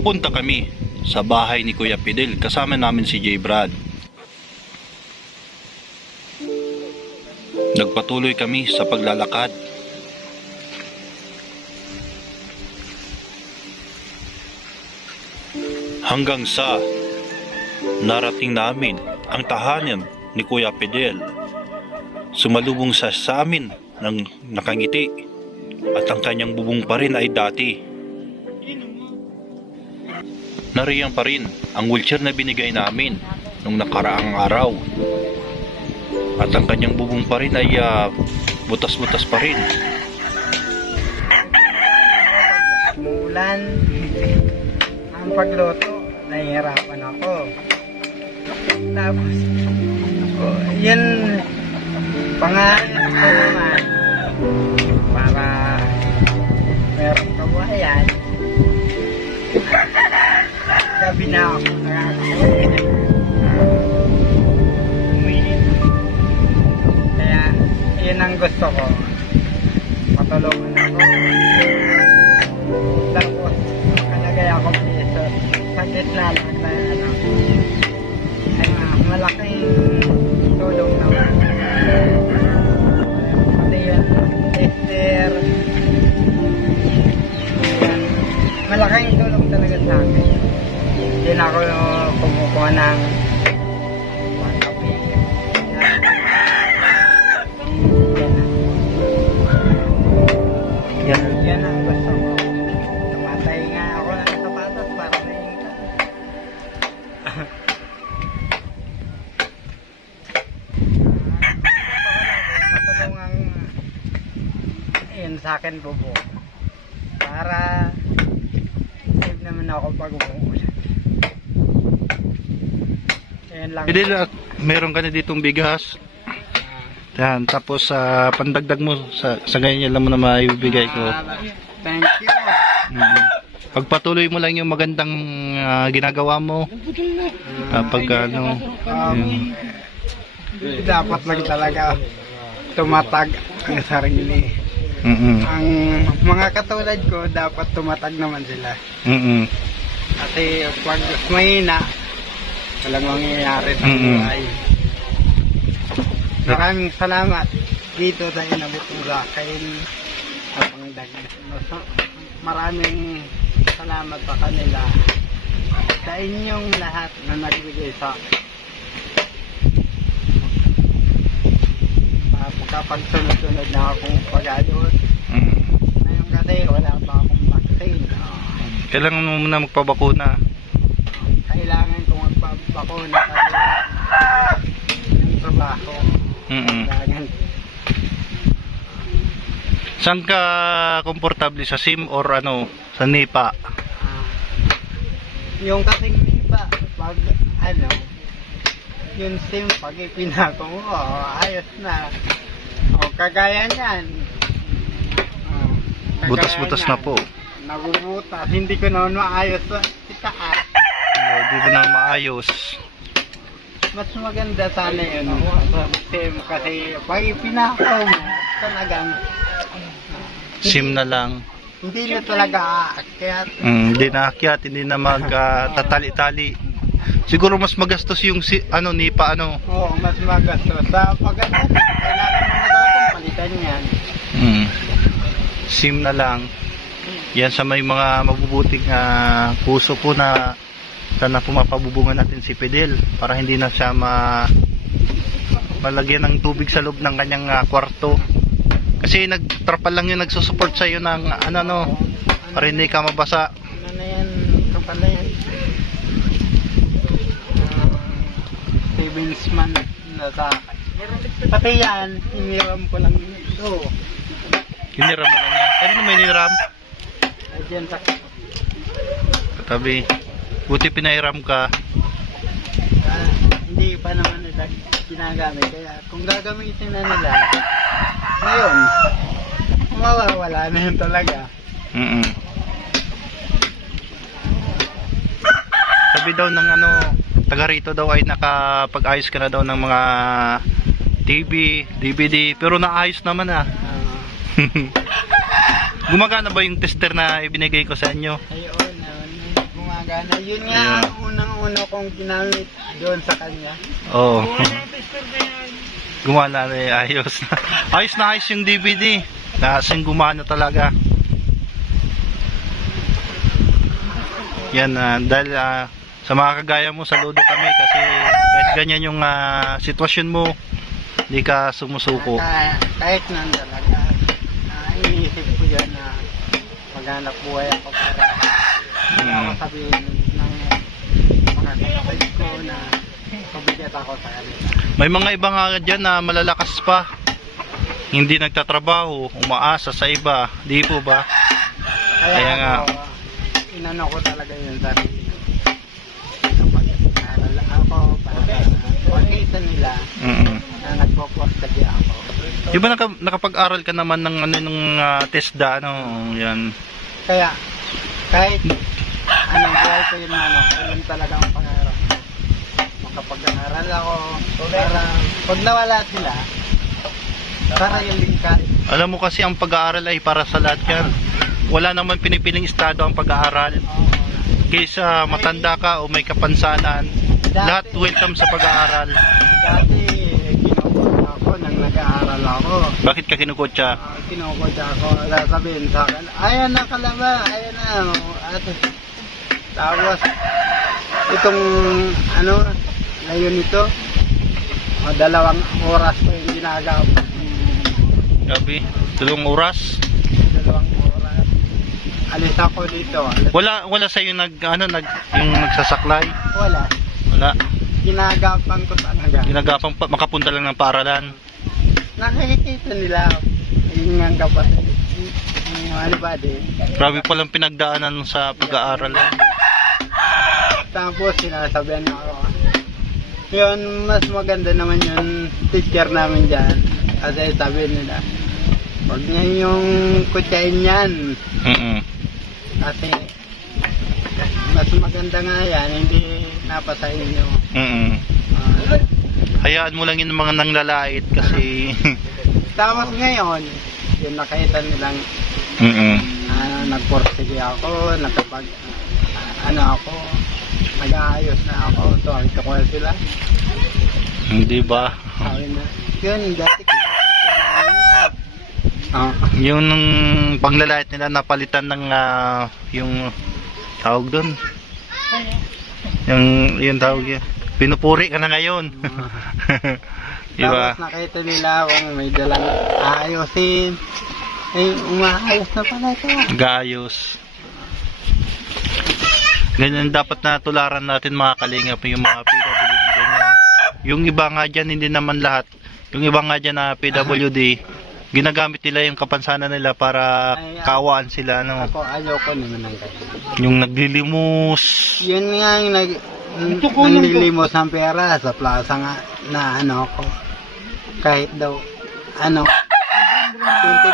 Papunta kami sa bahay ni Kuya Fidel. Kasama namin si J. Brad. Nagpatuloy kami sa paglalakad. Hanggang sa narating namin ang tahanan ni Kuya Fidel. Sumalubong sa sa amin ng nakangiti at ang kanyang bubong pa rin ay dati. Nariyan pa rin ang wheelchair na binigay namin nung nakaraang araw. At ang kanyang bubong pa rin ay ah, butas-butas pa rin. Mulan. Ang pagluto, nahihirapan ako. Tapos, oh, yun, pangarap ko naman, para meron kabuhayan. Gabi na ako nakakauwi. Umilit. Kaya, yun ang gusto ko. Patulungan ako. Tapos, nakalagay ako dito. Sa gitna lang na ano. Ay, malaking tulong naman. Pati yun, tester. Malaking tulong talaga sa akin. Na ako kumukuha ng. Yan. Yan. Ang gusto ko. Tumatay nga ako ng sapatos para maingka. Matulungang yun sa akin bubo. Para save naman ako pag umuulan. Yan lang. At meron ka na ditong bigas. Yan, tapos sa pandagdag mo sa, sa ganyan lang mo na maibigay ko. Ah, Thank you. Mm. Pagpatuloy mo lang yung magandang ah, ginagawa mo. Kapag ano, yun. Dapat lang talaga tumatag ang sarili. Mm-mm. Ang mga katulad ko, dapat tumatag naman sila. Mm-mm. Kasi pag mahina, walang mangyayari sa Mm-mm. buhay. Maraming salamat dito sa sa akin. Sa pangdag. Maraming salamat sa kanila. Sa inyong lahat na nagbigay sa. Kapag sunod-sunod na akong pag-ayos. Mm. Ngayon kasi wala pa akong vaccine. Kailangan mo muna magpabakuna. Kasi yung trabaho. Mm-mm. Kailangan Saan ka komportable sa SIM or ano, sa NIPA? ah, yung kasing liba, pag ano, yung sim, pag ipinako mo, oh, ayos na. O, kagaya niyan. Oh, Butas-butas na po. Nabubutas. Hindi ko naman maayos sa itaas. Ko na maayos. Mas maganda sana yun. Sim, kasi pag ipinako mo, talagang SIM na lang. hindi na talaga aakyat. Mm, hindi na akyat, hindi na magtatali-tali. Siguro mas magastos yung si, ano NIPA ano. Oo, mas magasto. Sa pagkatapos, kailangan mo na palitan yan. Mm. SIM na lang. Yan sa may mga mabubuting ah, puso po na sana pumapabubungan natin si Fidel para hindi na siya ma malagyan ng tubig sa loob ng kanyang ah, kwarto. Kasi nagtrapal lang yung nagsusupport sa iyo ng ano no para hindi ka mabasa. Ano na yan, kapal na yan. Ah, savings man. Pati yan, hiniram ko lang ito. Hiniram mo na niya. Kanino may hiniram? Ay, dyan sa Katabi. Buti pinahiram ka. ah, hindi pa naman nila ginagamit. Kaya kung gagamitin na nila, ngayon, mawawala na yun talaga. Mm Sabi daw ng ano, taga rito daw ay nakapag-ayos ka na daw ng mga TV, DVD, pero naayos naman ah. Ah, Gumagana ba yung tester na ibinigay ko sa inyo? ayun, ah, gumagana. Yun nga Ayun. ang unang-una kong ginamit doon sa kanya. Oo. Gumana na eh, ayos na. Ayos na ayos yung DVD. Kasing gumana talaga. Yan, ah, dahil ah, sa mga kagaya mo, saludo kami kasi kahit ganyan yung ah, sitwasyon mo, hindi ka sumusuko. Kaya, kahit nang talaga, ah, iniisip ko yan na maghanap buhay ako para ako Mm. sabihin ng mga kapatid ko na pabigat ako sa kanila. May mga iba nga dyan na malalakas pa. Hindi nagtatrabaho, umaasa sa iba. Di po ba? Kaya, Kaya nga. ako, inano ko talaga yun sarili. Kapag naaral ako, para makita nila Mm na nagpo-study ako. Di ba naka, nakapag-aral ka naman ng ano ng ah, TESDA ano? Yan. Kaya, kahit anong buhay ko yun, ano, yun talaga ang pangarap. Makapag-aral ako, para pag nawala sila, para yung lingkad. Alam mo kasi ang pag-aaral ay para sa lahat yan. Wala naman pinipiling estado ang pag-aaral. Kaysa matanda ka o may kapansanan, lahat welcome sa pag-aaral. Dati, kinukot ako nang nag-aaral ako. Bakit ka kinukutsa? Uh, kinukot ako, sasabihin sa akin, ayan na kalaba, ayan na. At, tapos, itong, ano, ngayon ito, o, dalawang oras ko yung ginagawa. Gabi, tulong oras. Dalawang oras. Alis ako dito. Alis, Wala wala sa iyo nag ano nag yung nagsasaklay. wala. Wala. Ginagapan ko talaga. Ginagapang pa, makapunta lang ng paaralan. Nakikita nila. Yung nga kapatid. Yung ano ba din. Grabe palang pinagdaanan sa pag-aaral. Tapos sinasabihan niya ako. Yun, mas maganda naman yung teacher namin dyan. Kasi sabi nila, huwag niya yung kutsain yan. Mm. Kasi mas maganda nga yan, hindi napasa inyo. Mm. Ah, Hayaan mo lang yung mga nanglalait kasi tapos ngayon, yung nakita nilang mm. ano, nagporsige ako, nakapag, ano ako, nag-aayos na ako, tuwang ko sila. Hindi ba? Sabi na, yun, dati ko Ah, Yung panglalait nila napalitan ng ah, yung tawag doon. Yung yung tawag yun. Pinupuri ka na ngayon. diba? Tapos nakita nila kung may dalang aayusin. Eh, umaayos na pala ito. Gayos. Ganyan dapat na tularan natin mga kalingap yung mga PWD ganyan. Yung iba nga dyan, hindi naman lahat. Yung iba nga dyan na PWD, ginagamit nila yung kapansanan nila para kawaan sila. No? Ako, ayoko naman ng ganyan. Yung naglilimos. Yun nga yung nag, nanglilimos ng pera sa plaza nga na ano ako. Kahit daw, ano,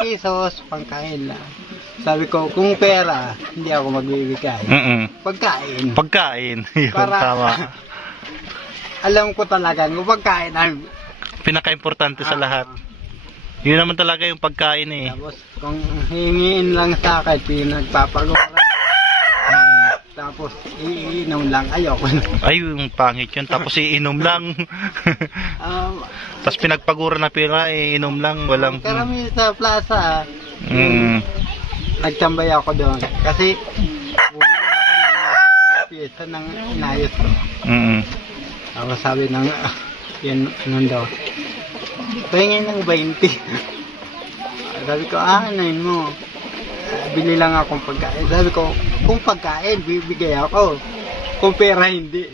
20 pesos, pangkain lang. Sabi ko, kung pera, hindi ako magbibigay. Mm Pagkain. Pagkain. Yun, Para- tama. Alam ko talaga, kung pagkain ay Pinaka-importante sa Ah. lahat. Yun naman talaga yung pagkain eh. Tapos kung hingiin lang sa akin, pinagpapaguran. Mm. Tapos iinom lang, ayoko. Ay, yung pangit yun. Tapos iinom lang. Um, Tapos pinagpagura na pera, eh, inom lang. Walang... karami sa plaza, Mm. Nagtambay ako doon. Kasi bumili ako ng mga pyesa ng inayos ko. Mm. Tapos sabi ng, ah, yun, nun daw, pahingin ng 20. sabi ko, ah, anayin mo. Bili lang akong pagkain. Sabi ko, kung pagkain, bibigay ako. Kung pera, hindi.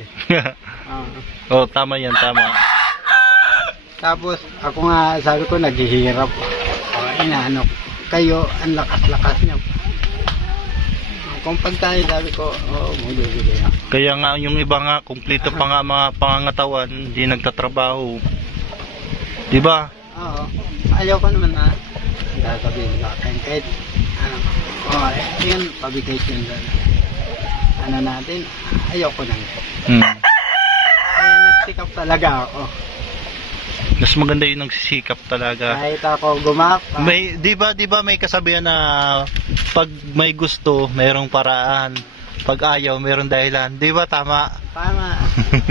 Ah. oh, tama yan, tama. Tapos, ako nga, sabi ko, naghihirap. Uh, inaano, kayo, ang lakas-lakas niyo. Kung pagkain, sabi ko, oh, magbibigay ako. Kaya nga, yung iba nga, kumplito pa nga mga pangangatawan, hindi nagtatrabaho. Di ba? Oo. Ayaw ko naman na sasabihin sa akin. Kahit, ano, oh, yun, pabigay ko yun. Ano natin, ayaw ko nang. Mm. Kaya nagsikap talaga ako. Mas maganda yung nagsisikap talaga. Kahit ako gumapa. May, di ba, di ba may kasabihan na pag may gusto, mayroong paraan. Pag ayaw, meron dahilan. Di ba tama? Tama.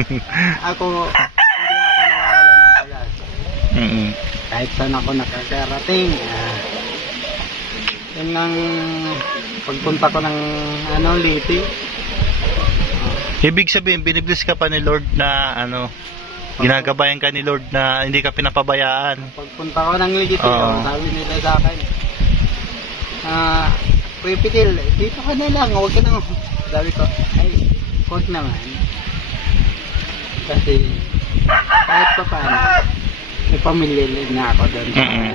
Ako, hindi ako nawawala ng pag-asa. Mm-mm. Kahit saan ako nakakarating. ah, yun ang pagpunta ko ng ano, Liti. Ibig sabihin, binibless ka pa ni Lord na ano, ginagabayan ka ni Lord na hindi ka pinapabayaan. Pagpunta ko ng Liti, Oo. sabi nila sa akin, ah, Kuya Pitil, dito ka na lang, huwag ka na. Sabi ko, ay, huwag naman. Kasi, kahit pa paano, may pamilya na ako doon. Mm-mm.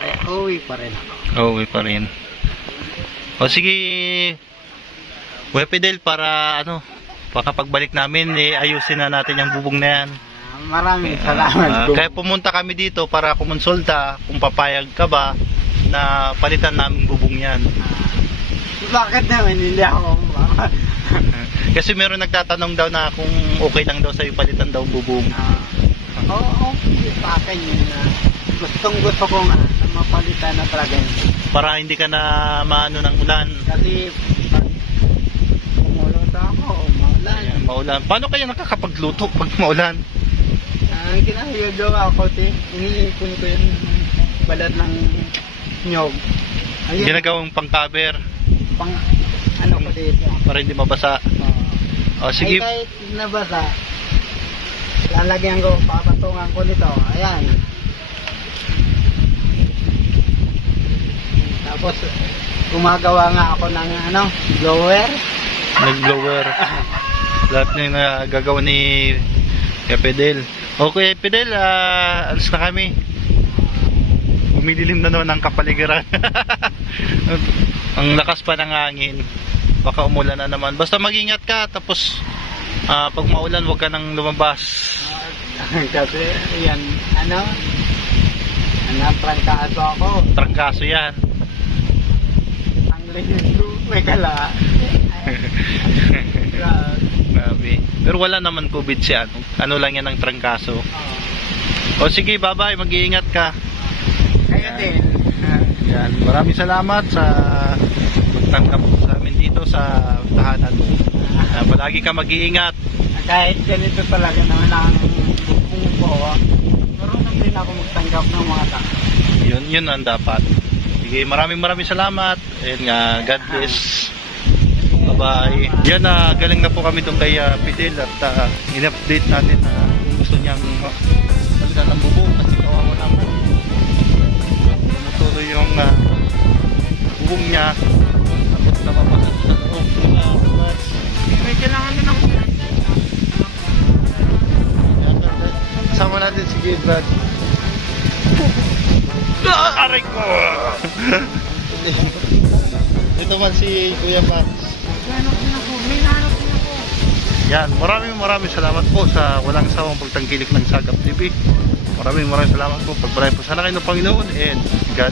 Kaya, uwi pa rin ako. Oo, pa rin. O sige, Fidel, para ano, baka pagbalik namin, eh, ayusin na natin yung bubong na yan. Maraming salamat. Ah, Kum- kaya pumunta kami dito para kumonsulta kung papayag ka ba na palitan namin bubong yan. Ah, bakit naman hindi ako Kasi meron nagtatanong daw na kung okay lang daw sa'yo palitan daw bubong. Ah, Oo, okay sa akin yun na gustong gusto ko nga na mapalitan na talaga. Para hindi ka na maano ng ulan. Kasi pag kumulot ako, maulan. Paano kaya nakakapagluto pag maulan? Ang kinahiyagawa ko, te, iniipon ko yung balat ng nyog. Ayun, Ginagawang pang-cover pang ano ko dito. para hindi mabasa. Oo. O sige, Ay, kahit nabasa, lalagyan ko, papatungan ko nito. Ayan. Tapos, gumagawa nga ako ng ano, blower. nag-blower. Lahat na yung ah, gagawa ni Fidel. Okay, Fidel, ah, alis na kami. Umidilim na naman ang kapaligiran. ang lakas pa ng hangin. Baka umulan na naman. Basta mag-ingat ka, tapos ah, pag maulan, huwag ka nang lumabas. Kasi, yan, ano, ano, prangkaso ako. Trangkaso yan. May kala. Grabe. Pero wala naman COVID siya. Ano, ano lang yan ang trangkaso. O sige, bye-bye. Mag-iingat ka. Kaya din, Yan. Maraming salamat sa pagtanggap sa amin dito sa tahanan. Uh, palagi ka mag-iingat. kahit ganito talaga naman ang bukong ko, marunong din ako magtanggap ng mga tao. Yun, yun ang dapat. Sige, maraming maraming salamat. And nga, God bless. Bye-bye. Yan, na galing na po kami doon kay uh, Fidel at uh, in-update natin na kung gusto niyang uh, palitan ng bubong kasi kawawa naman. Tumutuloy yung uh, bubong niya. Tapos napapasan sa loob. Uh, May kailangan din ako. Kasama natin si Gilbert. Aray ko! Ito man si Kuya Max. Hanap din ako, may hanap din ako. Yan, maraming maraming salamat po sa walang sawang pagtangkilik ng Sagap TV. Maraming maraming salamat po. Pagpalain po sana kayo ng Panginoon and God